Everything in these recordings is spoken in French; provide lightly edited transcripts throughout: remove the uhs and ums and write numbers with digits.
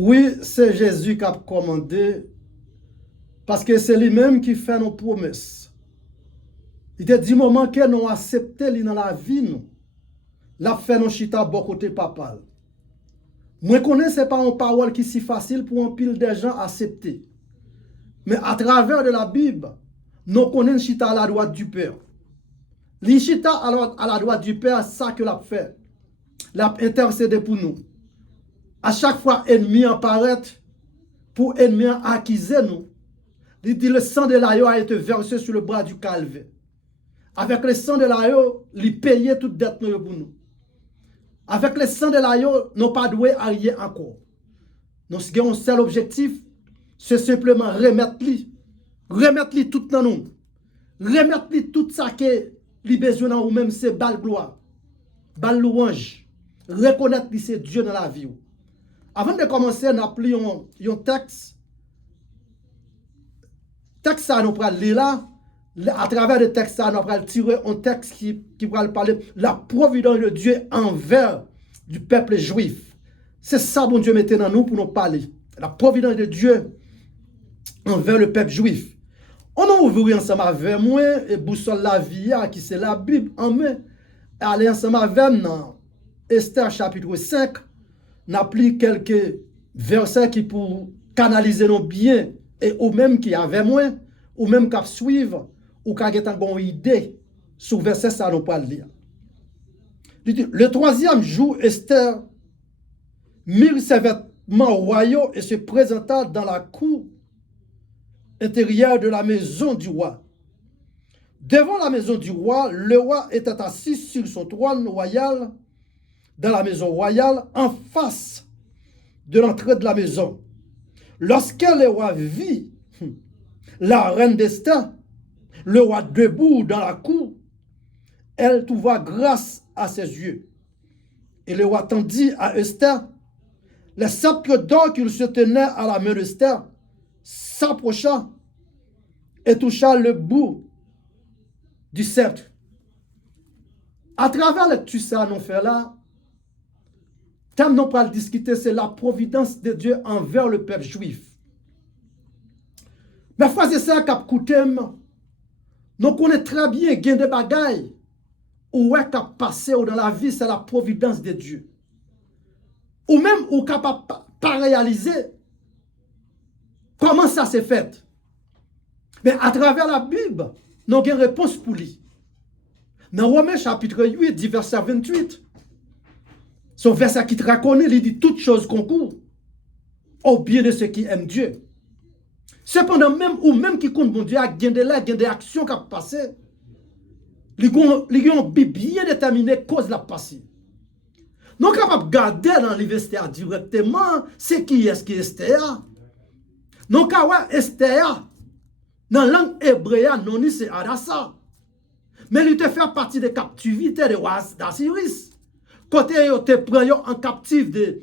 Oui, c'est Jésus qui a commandé parce que c'est lui-même qui fait nos promesses. Il a dit moment que nous acceptons lui dans la vie, nous, l'a fait nos chita bon côté papa. Moi, connais c'est pas une parole qui est si facile pour un pile de gens accepter. Mais à travers de la Bible, nous connaissons chita à la droite du Père. Li chita à la droite du Père, ça que l'a fait. L'a intercédé pour nous. À chaque fois, ennemi apparaît pour ennemi accuser nous. Il dit le sang de l'agneau a été versé sur le bras du calvaire. Avec le sang de l'agneau, il payait toute dette pour nous. Avec le sang de l'agneau, nous pas doué à rien encore. Nous avons un seul objectif, c'est simplement remettre lui tout dans nous. Remettre lui tout ça que lui besoin ou même c'est bal gloire, bal louange. Reconnaître que c'est Dieu dans la vie. Avant de commencer, nous appelons un texte. Texte ça nous pral lire là. À travers le texte ça nous pral tirer un texte qui va parler de la providence de Dieu envers du peuple juif. C'est ça bon Dieu mettait dans nous pour nous parler. La providence de Dieu envers le peuple juif. On a ouvert ensemble avec moi et boussole la vie qui c'est la Bible en main. Aller ensemble avec dans Esther chapitre 5. N'applique quelques versets qui pour canaliser nos biens et ou même qui avait moins ou même qui suivre ou qui a une idée sur verset ça nous pas lire. Le troisième jour, Esther mit ses vêtements royaux et se présenta dans la cour intérieure de la maison du roi. Devant la maison du roi, le roi était assis sur son trône royal dans la maison royale en face de l'entrée de la maison. Lorsque le roi vit la reine d'Esther, le roi debout dans la cour, elle trouva grâce à ses yeux. Et le roi tendit à Esther le sceptre d'or qu'il se tenait à la main d'Esther, s'approcha et toucha le bout du sceptre. À travers le tu ça nous fait là, thème nous pas discuter, c'est la providence de Dieu envers le peuple juif. Mais frères et sœurs, cap coutem, nous connaissons très bien gain de bagailles où est cap passé dans la vie, c'est la providence de Dieu. Ou même ou capable pas réaliser comment ça s'est fait. Mais à travers la Bible, nous avons une réponse pour lui. Dans Romains chapitre 8, verset 28, son verset qui te raconte, il dit toutes choses concourent au bien de ceux qui aiment Dieu. Cependant, même qui compte bon Dieu, il y a des actions qui ont passé. Les gens ont bien déterminé cause la passé. Nous sommes capables de garder dans l'Esther directement c'est qui est-ce qui est Esther. Nous sommes capables Esther dans la langue hébraïque, non c'est Adassa. Mais il te fait partie de la captivité de roi d'Asyris. Côté yo te prend en captif de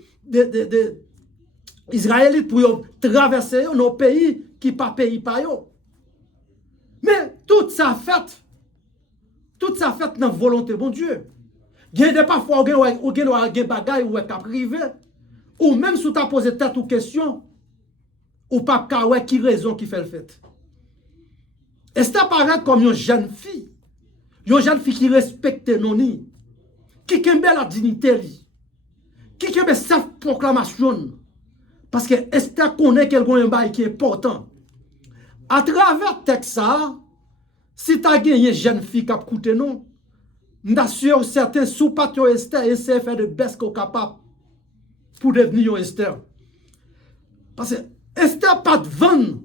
Israélites pour traverser nos pays qui pas pays par yo. Mais tout ça fait dans la volonté de bon Dieu. Il y a des parfois où il y a des bagailles où il y a privé, ou même si tu as posé tête ou question, ou pas qui raison qui fait le fait. Et ça apparaît comme une jeune fille qui respecte nos nids, qui aime la dignité, qui aime sa proclamation. Parce que Esther connaît quelque chose qui est important. À travers le texte, si tu as gagné une jeune fille qui a écouté nous, m'assure certains sous patio Esther essaient de faire de best qu'on capable pour devenir Esther. Parce que Esther pas de vendre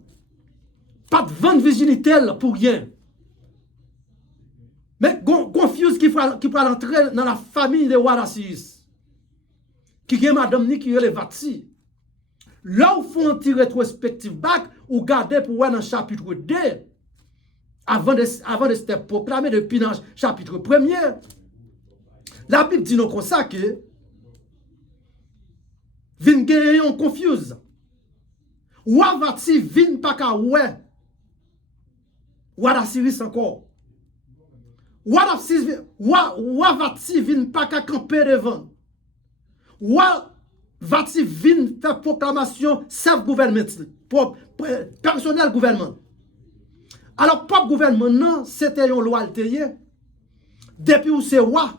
virginité pour rien. Mais confuse qui peut entrer dans la famille de Wadasis, qui est madame ni qui est le Vatsi. Là où font un petit rétrospectif back ou garder pour voir dans le chapitre 2 avant de se proclamer depuis dans le chapitre 1er. La Bible dit nous comme ça que vin gayon confuse. Wavatsi vin pas ka ouais. Wadasiris encore. Wavatsi vin pas ka camper devant. Vati vin faire proclamation self-government, personnel gouvernement. Alors, propre gouvernement, non, c'était une loi altérée. Depuis où c'est roi,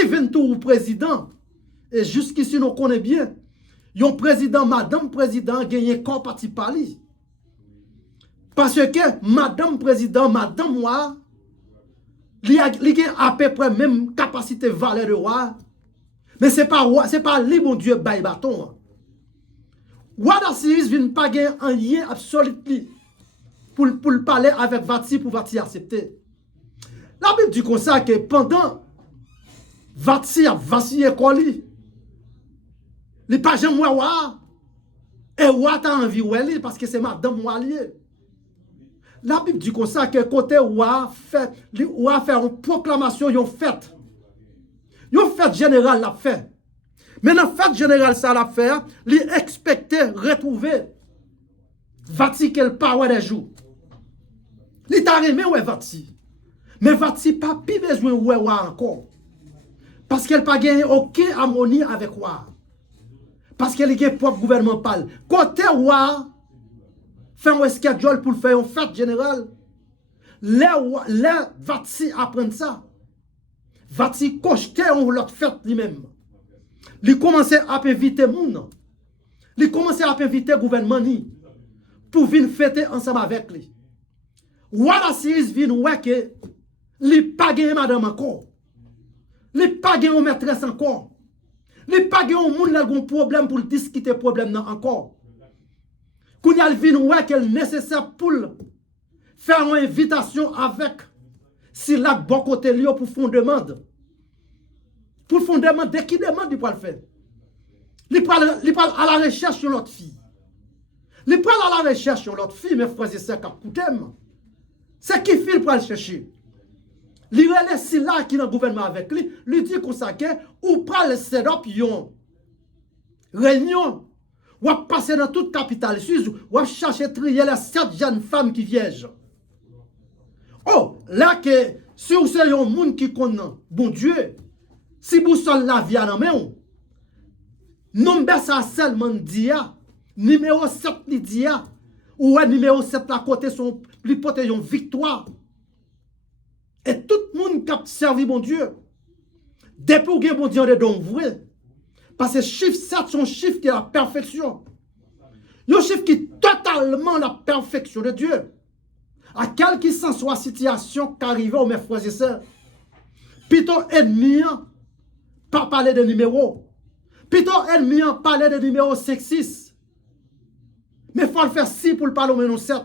il vient tout au président. Et jusqu'ici, nous connaissons bien. Yon président, madame président, gagne corps parti pali. Parce que madame président, madame roi, il a à peu près même capacité valeur de roi. Mais ce n'est pas lui, mon Dieu, bail bâton. Roi d'Assyrie vient pas gagner un lien absolu pour parler avec Vati, pour Vati accepter. La Bible dit comme ça que pendant Vati a vacillé quoi lui, il pas jamais roi. Et roi t'a envie de parce que c'est madame roi lié. La Bible dit comme ça que côté roi fait une proclamation, une fête. Une fête générale l'a fait. Mais dans la fête générale ça l'a fait, il expectait retrouver Vati qu'elle parle des jours. Il t'a aimé ouais Vati. Mais Vati pas plus besoin de roi encore. Parce qu'elle n'a pas gagné aucune harmonie avec roi. Parce qu'elle est propre gouvernemental. Côté roi, fait un schedule pour faire une fête générale. Les Vati apprennent ça. Vati cochetait l'autre fête lui-même. Il commençait à inviter les gens. Il commençait à inviter le gouvernement pour venir fêter ensemble avec lui. Roi d'Assyrie vient voir que il n'a pas gagné madame encore. Il n'a pas gagné maîtresse encore. Il n'a pas gagné monde qui a un problème pour discuter le problème encore. Quand il vient voir qu'il est nécessaire pour faire une invitation avec si là bon côté lui pour faire une demande. Pour faire une demande, dès qu'il demande, il peut le faire. Il parle à la recherche de l'autre fille. Il parle à la recherche de l'autre fille, mes frères et sœurs, qui c'est qui fait pour le chercher. Il relève là qui est dans le gouvernement avec lui, lui dit qu'on s'est ou pas le set-up yon réunion, ou passer dans toute capitale suisse, ou chercher trier les 7 jeunes femmes qui vierges. Oh, là que si vous êtes un monde qui connaît, bon Dieu, si vous êtes la vie à la main, nombre ça seulement dia, numéro 7 li dia, ou numéro 7 à côté son plus pote une victoire. Et tout le monde qui a servi bon Dieu, depuis que bon Dieu est donc vrai, parce que chiffre 7 son chiffre qui est la perfection. Un chiffre qui est totalement la perfection de Dieu. À quelle que soit la situation qui arrive aux mes frères et sœurs, plutôt ennemi, pas parler de numéros. Plutôt ennemi, parler de numéros sexistes. Mais il faut le faire si pour le parler au numéro 7.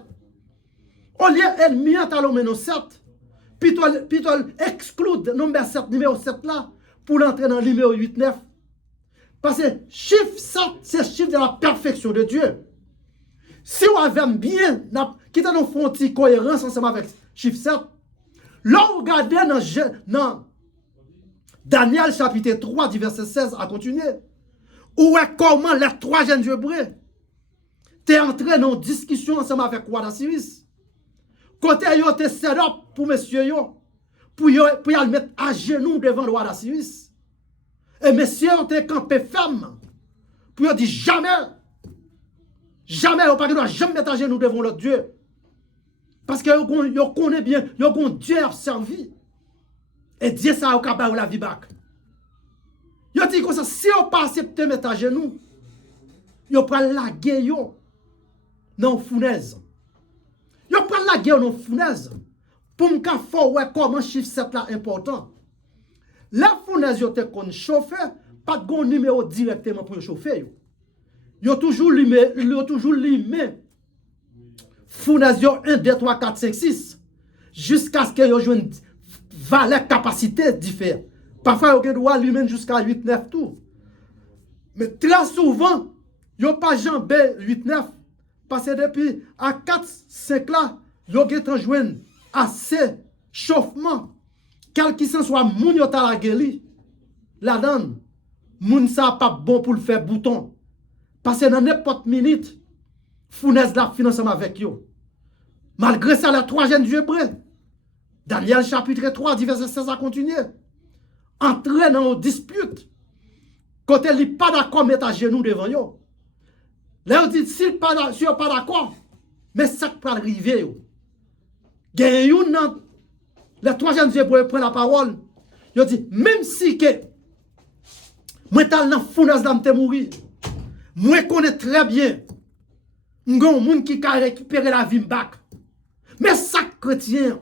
Au lieu ennemi, t'as le numéro 7. Plutôt exclure numéro 7 là, pour l'entrer dans le numéro 8-9. Parce que chiffre 7, c'est le chiffre de la perfection de Dieu. Si on avait bien, qui t'a fait une petite cohérence ensemble avec chiffre 7, là, on regarde dans Daniel chapitre 3, du verset 16 à continuer. Où est comment les 3 jeunes Hébreux t'es entré dans une discussion ensemble avec roi d'Assyrie. Côté yo te set up pour monsieur yo, pour y mettre à genoux devant le roi d'Assyrie. Et monsieur yo te campé ferme, pour y dire jamais, on ne doit jamais mettre à genoux devant l'autre Dieu. Parce que yo connaît bien, yo connaît Dieu a servi. Et Dieu ça a capable la vie back. Yo dit comme ça, si on pas accepter mettre à genoux, yo prend la guerre yo dans fournaise. Yo prend la guerre dans fournaise pour me faire voir comment chiffre 7 là important. La fournaise yo te kon chauffer, pas de numéro directement pour chauffer yo. Yo toujours limé fournaise yo 1 2 3 4 5 6 jusqu'à ce que yo joine valeur capacité différente. Parfois yo doit limé jusqu'à 8 9 tout. Mais très souvent yo pas jambé 8 9 parce que depuis à 4 5 là yo get joine assez chauffement quel qu'il soit moun yo ta la gueli la donne moun ça pas bon pour le faire bouton parce que dans n'importe minute fournaise la financement avec yo malgré ça la 3 jeunes Hébreux Daniel chapitre 3 verset 16 à continuer entrer dans une dispute Quand il n'est pas d'accord, mettre à genoux devant yo. Là, on dit, si vous n'êtes pas d'accord, mais ça peut arriver. Il y a une, le troisième Dieu pour prendre la parole. Il dit, même si que moi, je suis dans la fournaise de mourir, moi, je connais très bien, il y a un monde qui a récupéré la vie back. Mais ça, chrétien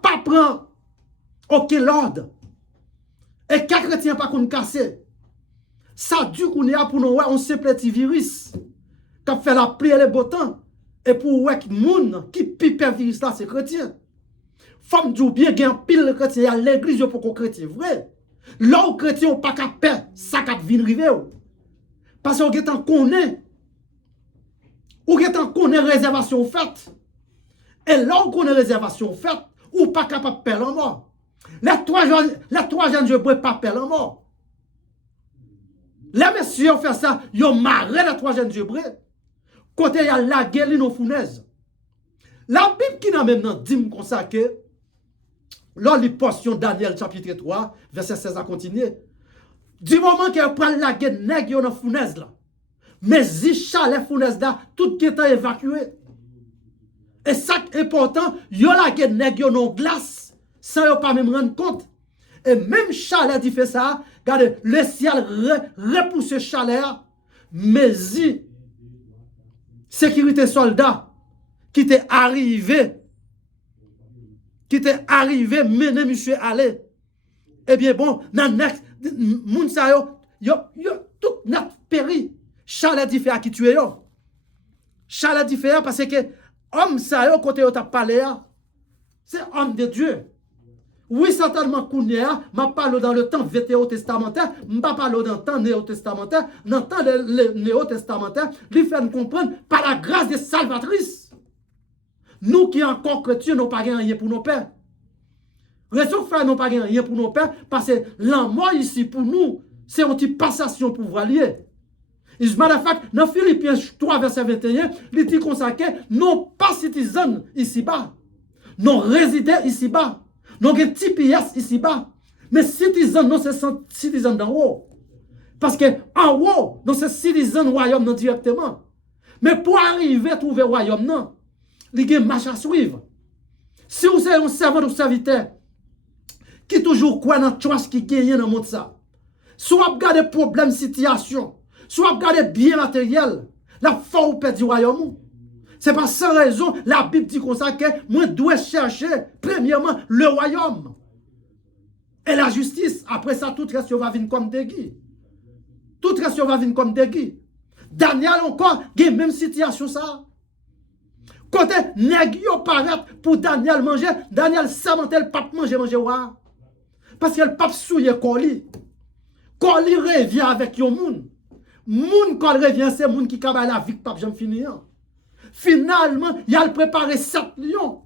pas prend aucun ordre. Et quand chrétien pas qu'on casse, ça du qu'on est pour nous, on simple petit virus qui fait la pluie et le beau temps. Et pour ouais, moun qui pipe virus là, c'est chrétien. Femme du bien, gagne pile chrétien à l'église pour qu'on chrétien, vrai. Là où chrétien n'a pas qu'à perdre, ça qu'à venir river. Parce qu'on est en connaît. Ou est en connaît réservation faite. Et là où on a réservation faite, ou pas capable de perdre en mort. Les trois jeunes, je ne peux pas perdre en mort. Les messieurs ont fait ça, ils ont marré les trois jeunes, je peux. Côté il y a la guerre, nos founaises. La Bible qui n'a maintenant dit comme ça que, lors de la portion Daniel chapitre 3, verset 16 à continuer, du moment qu'elle prend la guerre, nègre dans fournaise là. Mais Zicha, les fournaises là, tout qui est évacué. Et ça qui est important, il y a la guerre nègre dans glace, sans ne pas même rendre compte. Et même Chalet qui fait ça, regardez, le ciel repousse Chalet, mais si sécurité soldat qui t'est arrivé, mener monsieur aller. Eh bien bon, dans next, moun sa yo tout net péri. Chalet dit fait à qui tuer yo. Chalet dit fait parce que homme sa yo côté yo t'a parlé, c'est homme de Dieu. Oui, certainement, Kounia, m'a parlé dans le temps vétéro-testamentaire, m'a parlé dans le temps néo-testamentaire, dans le temps néo-testamentaire, lui fait comprendre par la grâce des salvatrices. Nous qui encore chrétiens, nous n'avons pas rien pour nos pères. Raison frère, nous n'avons pas rien pour nos pères, parce que la mort ici pour nous, c'est une petite passation pour voilier. Is matter of fact, dans Philippiens 3, verset 21, il dit consacré, non pas citoyens ici-bas, non résidents ici-bas. Donc, un petit pièce ici-bas. Mais citoyen, non, c'est citoyen d'en haut. Parce que en haut, non, c'est citoyen du royaume non, directement. Mais pour arriver à trouver le royaume, non, il y a une marche à suivre. Si vous êtes un servant ou serviteur qui toujours croit dans chose qui gagne dans le monde, ça, soit vous regardez problème, situation, soit vous regardez bien matériel, la foi ou perd du royaume. C'est pas sans raison, la Bible dit comme ça que moi dois chercher, premièrement, le royaume. Et la justice. Après ça, tout reste va venir comme des guides. Tout reste va venir comme des guides. Daniel encore, il y a même situation ça. Côté nèg yo paraît pour Daniel manger, Daniel savait le pape manger wa. Parce que le pape souille Koli. Koli revient avec yon moun. Moun quand revient, c'est moun qui travaille la vie que pape j'aime finir. Finalement, il a préparé 7 lions.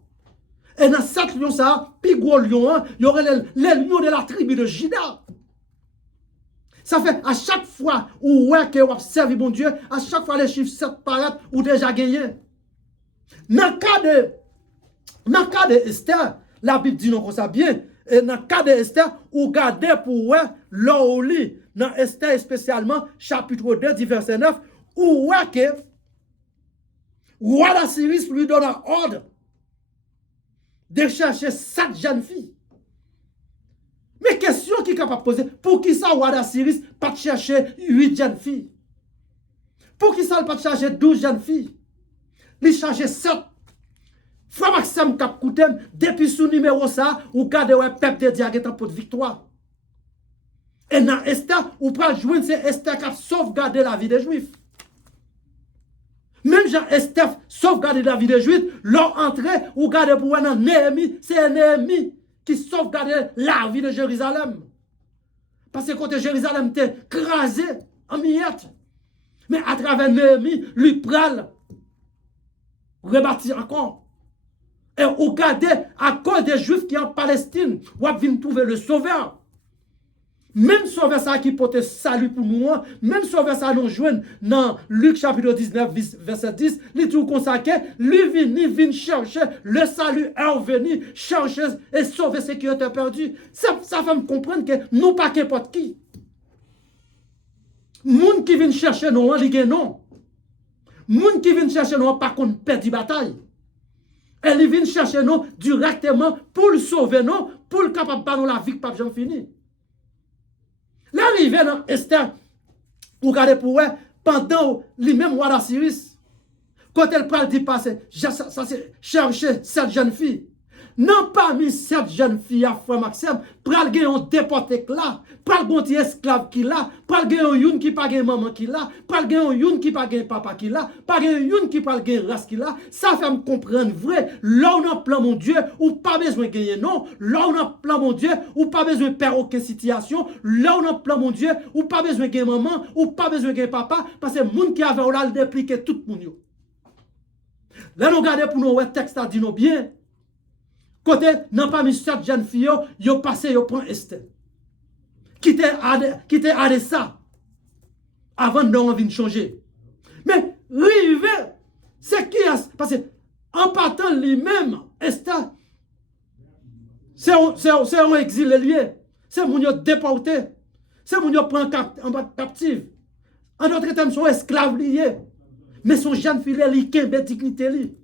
Et dans 7 lions, ça, puis gros lions, il y aurait les lions de la tribu de Juda. Ça fait à chaque fois où vous observez mon Dieu, à chaque fois les chiffres 7 paraissent ou déjà gagné. Dans le cas de Esther, la Bible dit non comme ça bien. Et dans le cas de Esther, vous regardez pour l'Oli, dans Esther spécialement, chapitre 2, verset 9, où que roi d'Assyrie lui donne ordre de chercher 7 jeunes filles. Mais question qui est capable de poser, pour qui ça roi d'Assyrie pas de chercher 8 jeunes filles? Pour qui ça pas de chercher 12 jeunes filles? Il cherche 7. Frère Maxime Kapkoutem, depuis son numéro ça, ou garde le peuple de Dieu pour victoire. Et dans Esther, ou peut jouer, c'est Esther qui a sauvegardé la vie des Juifs. Même Jean-Esther sauvegarde la vie des Juifs, leur entrée, ou garde pour un Néhémie, c'est Néhémie qui sauvegarde la vie de Jérusalem. Parce que quand Jérusalem était crasé en miettes, mais à travers Néhémie, lui pral rebâtir encore. Et ou garde à cause des Juifs qui en Palestine, ou viennent trouver le sauveur. Même sauveur ça qui porte salut pour nous, même sauveur ça nous joigne dans Luc chapitre 19, verset 10, il tout consacré, lui vient chercher le salut est revenu, chercher et sauver ceux qui ont été perdus. Ça fait me comprendre que nous pas qu'importe qui. Moun qui vient chercher nous, li gen non. Moun qui vient chercher nous, pas qu'on perd bataille. Elle vient chercher nous directement pour le sauver nous, pour le capable de nous la vie pas jamais fini. L'arrivée dans Esther, vous regardez pour elle, pendant lui-même roi d'Assyrie, quand elle parle d'y passer, ça c'est chercher cette jeune fille. Non pas mis cette jeune fille à frère Maxime, pral gen yon déporté là, pral gon ti esclave qui là, pral gen yon qui pas gen maman qui là, pral gen yon qui pas gen papa qui là, pas gen yon qui pral gen race qui là, ça fait me comprendre vrai, là on a plan mon Dieu, ou pas besoin gagner non, là on a plan mon Dieu, ou pas besoin perdre aucune situation, là on a plan mon Dieu, ou pas besoin gagner maman, ou pas besoin gagner papa, parce que moun qui avait là dépliquer tout moun yo. Là nous regarder pour nous ouais texte a dit nous bien. Côté, non pas mis cette jeune fille, yo passé, yo prend Esther. Qui était à ça. Avant de nous venir changer. Mais, rive, c'est qui a, parce que, en partant lui-même, Esther, c'est un exil lié. C'est mon yo déporté. C'est mon yo prend captive. En d'autres termes, son esclave lié. Mais son jeune fille, il kembe dignité li.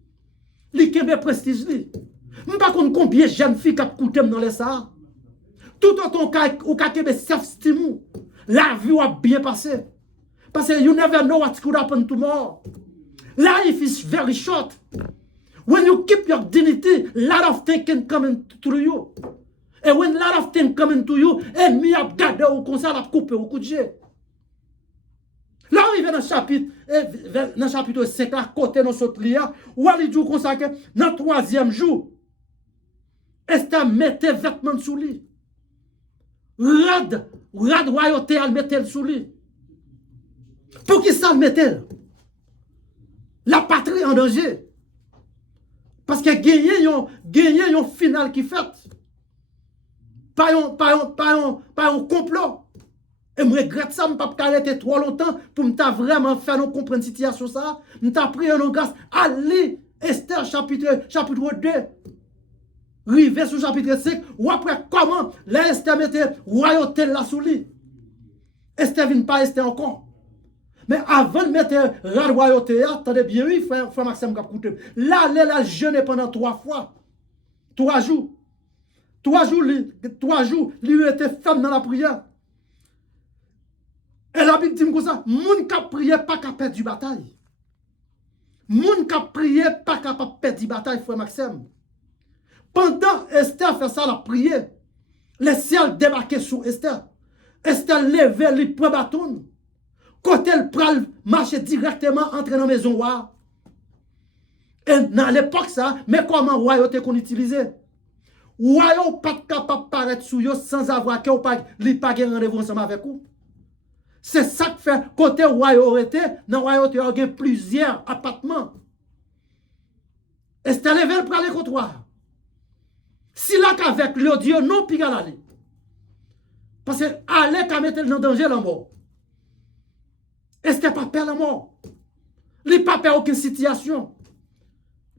Il kembe prestige li. Je ne sais pas combien de jeunes filles qui coûtent dans les Sahara. Tout autant ou kembe self-esteem, la vie a bien passé. Parce que you never know what could happen tomorrow. Life is very short. When you keep your dignity, a lot of things can come to you. And when a lot of things come to you, ennemi a gardé ou comme ça, a coupé au coup de jet. Là, on arrive dans le chapitre 5, à côté de notre lia, où il dit comme ça que dans le 3e jour, Esther mettait vêtements sous lui. Rad royauté, elle mettait sous lui. Pour qui ça le mettait? La patrie en danger. Parce que gagner un final qui fait. Pas un complot. Et je regrette ça, je ne peux pas arrêter trop longtemps pour me vraiment faire nous comprendre la situation. Je me pris en grâce. Allez, Esther chapitre 2. Rivé sur chapitre 5. Ou après comment la Esther mettait royauté là sous lui. Esther ne vient pas Esther encore. Mais avant de mettre la royauté, attendez bien, oui, frère Maxime Kapkouté. Là, elle a jeûné pendant 3 fois. 3 jours. 3 jours, lui était femme dans la prière. Et la Bible dit comme ça, moun qui prié pas capable perdre du bataille. Moun qui prié pas capable perdre du bataille, frère Maxime. Pendant Esther fait ça, la prière, les ciels débarquaient sur Esther. Esther levait les poings bâton. Quand elle pral marcher directement entrer dans la maison roi. Et dans l'époque ça, mais comment royauté qu'on utilisait? Royauté pas capable de paraître sous eux sans avoir qu'il n'y pas de rendez-vous ensemble avec vous. C'est ça qui fait côté royauté, dans la royauté, il y a plusieurs appartements. Esther levait pour aller contre toi. Si là qu'avec l'audio, non, puis aller. Parce que aller qu'à mettre dans danger la mort. Esther pas peur la mort. Il n'a pas peur aucune situation.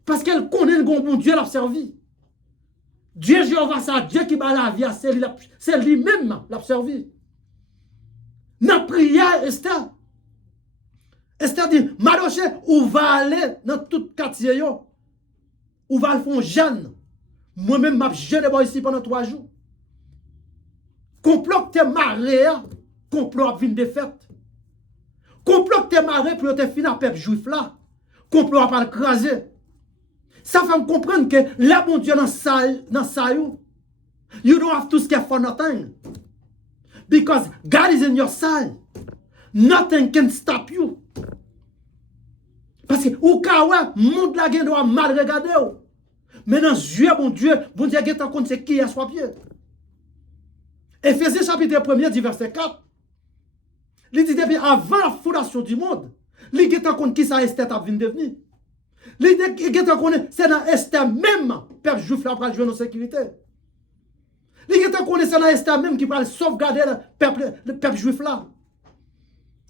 Parce qu'elle connaît le bon Dieu l'a servi. Dieu Jéhovah, c'est Dieu qui bat la vie, c'est lui-même l'a servi. Dans la prière, Esther dit, Maroche, où va aller dans tout quartier, où va le faire jeûne. Moi-même, je jeûne ici pendant 3 jours. Complot que tu es marré, complot à venir de fête. Complot que tu es marré pour te finir à peuple juif là. Complot à pas le craser. Ça fait me comprendre que là, bon Dieu, dans ça, you don't have to scare for nothing. Because God is in your side. Nothing can stop you. Parce que, ou ka ouais, monde la gen doit mal regarder. Mais dans Dieu, bon Dieu, est en compte c'est qui est à pied. Éphésiens chapitre 1er, du verset 4. Il dit depuis avant la fondation du monde, il est en compte qui ça Esther a venu devenir. Il est en compte, c'est dans Esther même, peuple juif là, pour jouer nos sécurité. Il est en compte, c'est dans Esther même qui va sauvegarder le peuple juif là.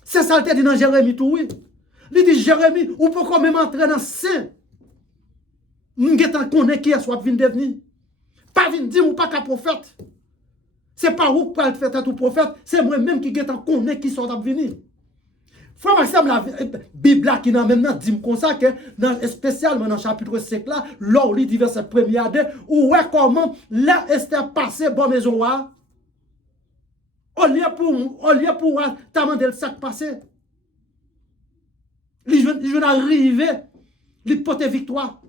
C'est ça le dit dans Jérémie tout, oui. Il dit Jérémie, ou pourquoi même entrer dans Saint? Nous sommes connaître qui est soit venu devenir. Pas venu dire ou pas qu'un prophète. C'est pas vous qui le faire tout prophète, c'est moi-même qui est connaître qui sont venir. Frère Maxime, la Bible là qui n'a maintenant dit comme ça que spécialement dans le chapitre 5 là, lors du verset 1er à 2, où ouais comment là Esther passé bon maison wa. Au lieu pour t'as demandé le sac passé. Il vient d'arriver, il porte victoire.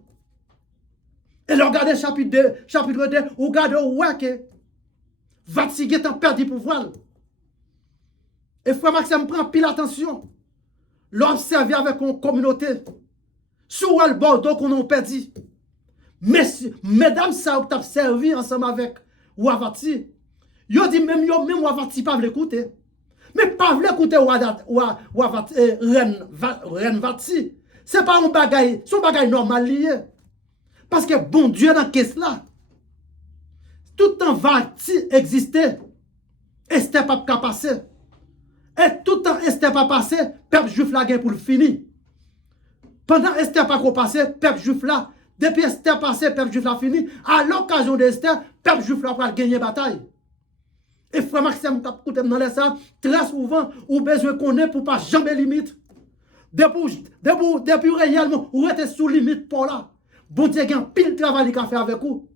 Et le regardez chapitre 2, ou regardez ouais que Vatsi est perdu pouvoir. Et frère Maxime prend pile attention. L'observer avec une communauté. Sous le Bordeaux qu'on a perdu. Mesdames, ça ont servi ensemble avec Ouavati. Yo dit même Ouavati pas l'écouter. Mais pas l'écouter Ouavati, Ren Vati. C'est pas un bagage, son bagage normal lié. Parce que bon Dieu dans caisse là. Tout le temps Vati existait. Et c'était pas passé. Et tout le temps Esther pas passé, peuple juif là pour le finir. Pendant Esther pas passé, peuple juif là, depuis Esther passé, peuple juif là fini. À l'occasion d'Esther, peuple juif là va gagner bataille. Et frère Maxime, dans ça, très souvent, ou besoin qu'on ait pour pas jamais limite. Depuis réellement, ou êtes sous limite pour là. Bon Dieu, il y a un pile travail qu'il a fait avec vous.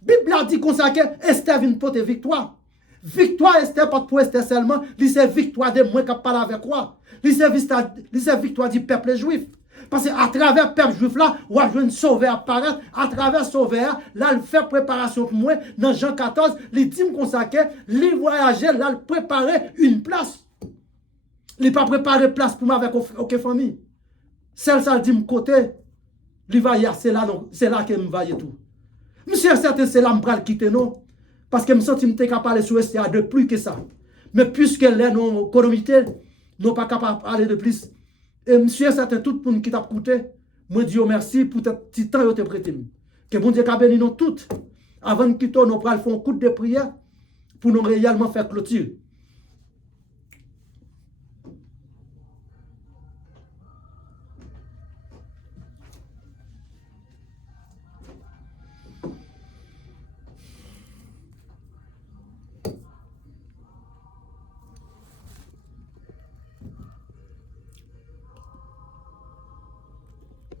Bible a dit qu'on que Esther vient porter victoire. Victoire, Esther, pas pour Esther seulement, c'est victoire de moi qui parle avec quoi. C'est victoire du peuple juif. Parce qu'à travers le peuple juif là, on a joué un sauveur apparaître. À travers le sauveur, là, il fait préparation pour moi. Dans Jean 14, il dit qu'on s'acquiert, il voyager, là, il préparer une place. Il n'a pas préparé place pour moi avec aucune famille. Celle ça dit mon côté, il va y c'est là que je va y tout. Monsieur, certain, c'est là que je vais quitter, non? Parce que je me sens que je suis capable de parler sur STA de plus que ça. Mais puisque les non-communautés n'ont pas capable de parler de plus, et monsieur, certain, tout le monde qui t'a coûté, moi, dis merci pour ton petit temps que tu as prêté. Que bon Dieu a béni nous toutes. Avant de quitter, nous allons faire un coup de prière pour nous réellement faire clôture.